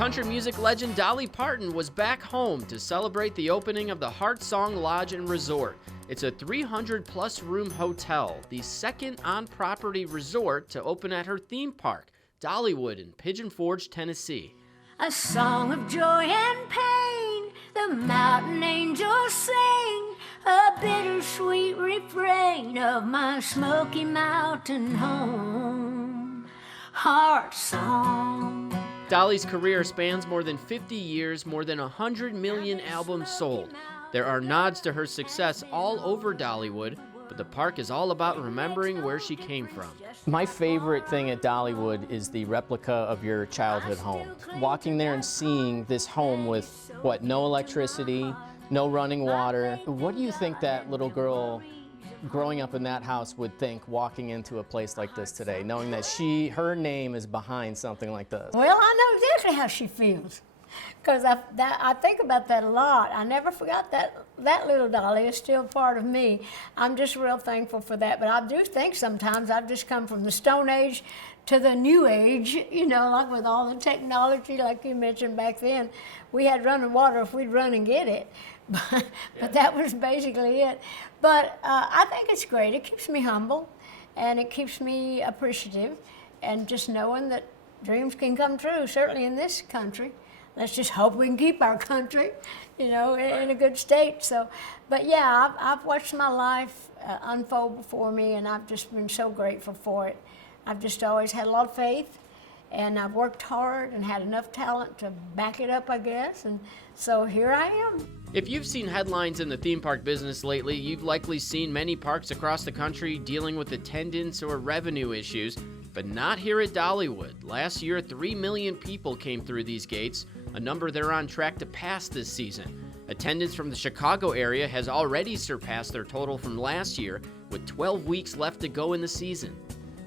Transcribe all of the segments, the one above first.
Country music legend Dolly Parton was back home to celebrate the opening of the HeartSong Lodge and Resort. It's a 300-plus room hotel, the second on-property resort to open at her theme park, Dollywood in Pigeon Forge, Tennessee. A song of joy and pain, the mountain angels sing, a bittersweet refrain of my Smoky Mountain home. HeartSong. Dolly's career spans more than 50 years, more than 100 million albums sold. There are nods to her success all over Dollywood, but the park is all about remembering where she came from. My favorite thing at Dollywood is the replica of your childhood home. Walking there and seeing this home with, no electricity, no running water. What do you think that little girl growing up in that house would think walking into a place like this today, knowing that her name is behind something like this? Well, I know exactly how she feels, because I think about that a lot. I never forgot that little Dolly is still part of me. I'm just real thankful for that. But I do think sometimes I've just come from the Stone Age to the New Age, like with all the technology, like you mentioned back then. We had running water if we'd run and get it, but that was basically it. But I think it's great. It keeps me humble, and it keeps me appreciative, and just knowing that dreams can come true, certainly in this country. Let's just hope we can keep our country, in a good state. So, but yeah, I've watched my life unfold before me, and I've just been so grateful for it. I've just always had a lot of faith, and I've worked hard and had enough talent to back it up, I guess, and so here I am. If you've seen headlines in the theme park business lately, you've likely seen many parks across the country dealing with attendance or revenue issues, but not here at Dollywood. Last year, 3 million people came through these gates, a number they're on track to pass this season. Attendance from the Chicago area has already surpassed their total from last year, with 12 weeks left to go in the season.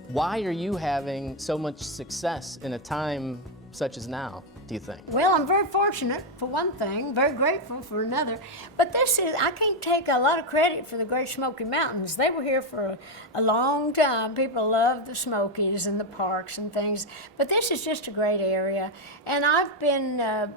Why are you having so much success in a time such as now, do you think? Well, I'm very fortunate for one thing, very grateful for another, but I can't take a lot of credit for the Great Smoky Mountains. They were here for a long time. People love the Smokies and the parks and things, but this is just a great area, and I've been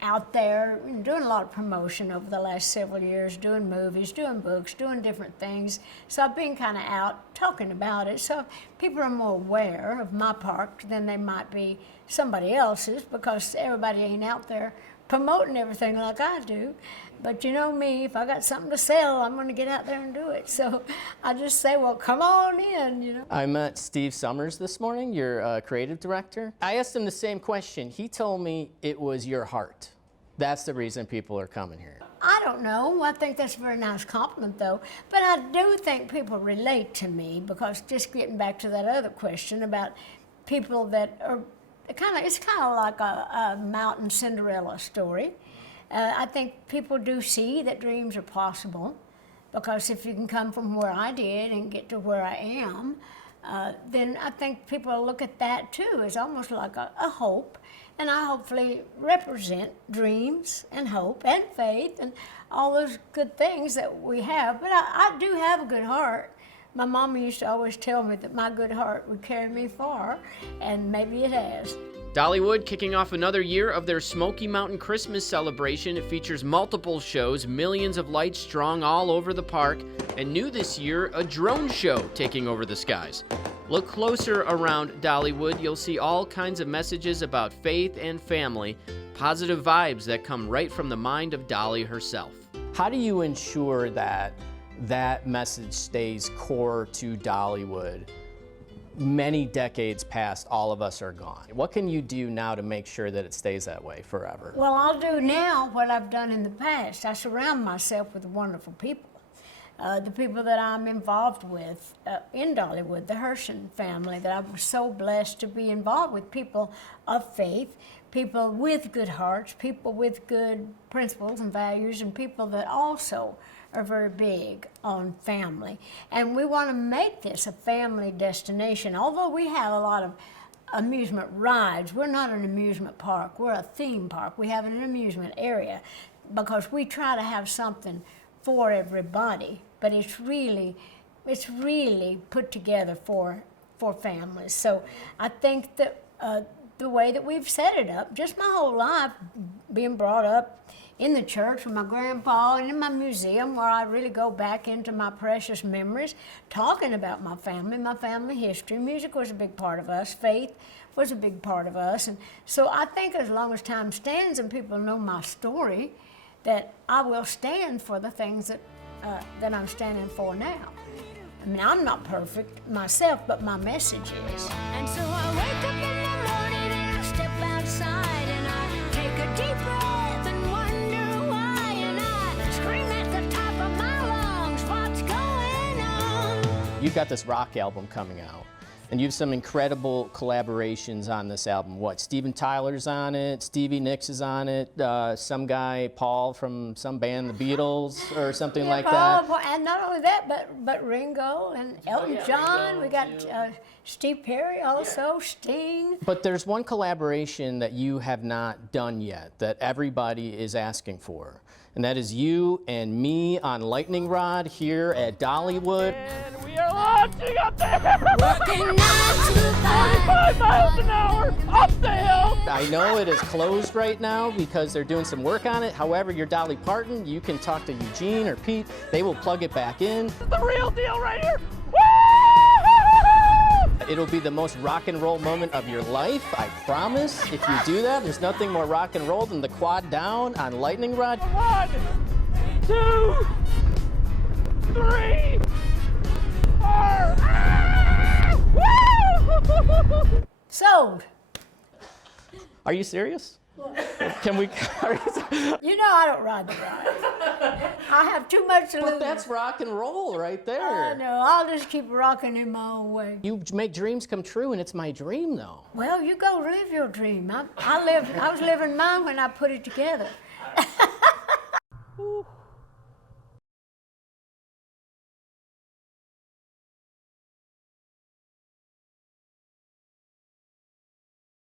out there doing a lot of promotion over the last several years, doing movies, doing books, doing different things. So I've been kind of out talking about it. So people are more aware of my park than they might be somebody else's, because everybody ain't out there promoting everything like I do. But you know me, if I got something to sell, I'm going to get out there and do it. So I just say, well, come on in, I met Steve Summers this morning, your creative director. I asked him the same question. He told me it was your heart. That's the reason people are coming here. I don't know. I think that's a very nice compliment, though. But I do think people relate to me, because just getting back to that other question about people that are it's kind of like a Mountain Cinderella story. I think people do see that dreams are possible, because if you can come from where I did and get to where I am, then I think people look at that too as almost like a hope. And I hopefully represent dreams and hope and faith and all those good things that we have. But I do have a good heart. My mama used to always tell me that my good heart would carry me far, and maybe it has. Dollywood kicking off another year of their Smoky Mountain Christmas celebration. It features multiple shows, millions of lights strung all over the park, and new this year, a drone show taking over the skies. Look closer around Dollywood. You'll see all kinds of messages about faith and family, positive vibes that come right from the mind of Dolly herself. How do you ensure that that message stays core to Dollywood many decades past all of us are gone? What can you do now to make sure that it stays that way forever? Well, I'll do now what I've done in the past. I surround myself with wonderful people. The people that I'm involved with in Dollywood, the Herschel family, that I was so blessed to be involved with, people of faith, people with good hearts, people with good principles and values, and people that also are very big on family. And we want to make this a family destination. Although we have a lot of amusement rides, we're not an amusement park, we're a theme park. We have an amusement area, because we try to have something for everybody, but it's really put together for families. So I think that the way that we've set it up, just my whole life, being brought up in the church with my grandpa and in my museum where I really go back into my precious memories, talking about my family history. Music was a big part of us. Faith was a big part of us. And so I think as long as time stands and people know my story, that I will stand for the things that I'm standing for now. I mean, I'm not perfect myself, but my message is. And so I wake up in the morning and I step outside and I take a deep breath and wonder why, and I scream at the top of my lungs, what's going on? You've got this rock album coming out, and you have some incredible collaborations on this album. What, Steven Tyler's on it, Stevie Nicks is on it, some guy, Paul from some band, the Beatles, or something like that. And not only that, but Ringo and Elton John. Ringo, we got Steve Perry also, Sting. But there's one collaboration that you have not done yet that everybody is asking for, and that is you and me on Lightning Rod here at Dollywood. And we are launching up there! Working 9 to 5. 5 miles an hour up the hill! I know it is closed right now because they're doing some work on it. However, you're Dolly Parton. You can talk to Eugene or Pete. They will plug it back in. The real deal right here! It'll be the most rock and roll moment of your life, I promise. If you do that, there's nothing more rock and roll than the quad down on Lightning Rod. 1, 2, 3, 4. Woo! Sold. Are you serious? Can we? You know I don't ride the ride. I have too much to lose. But that's rock and roll right I there. know. I'll just keep rocking in my own way. You make dreams come true, and it's my dream, though. Well, you go live your dream. I was living mine when I put it together.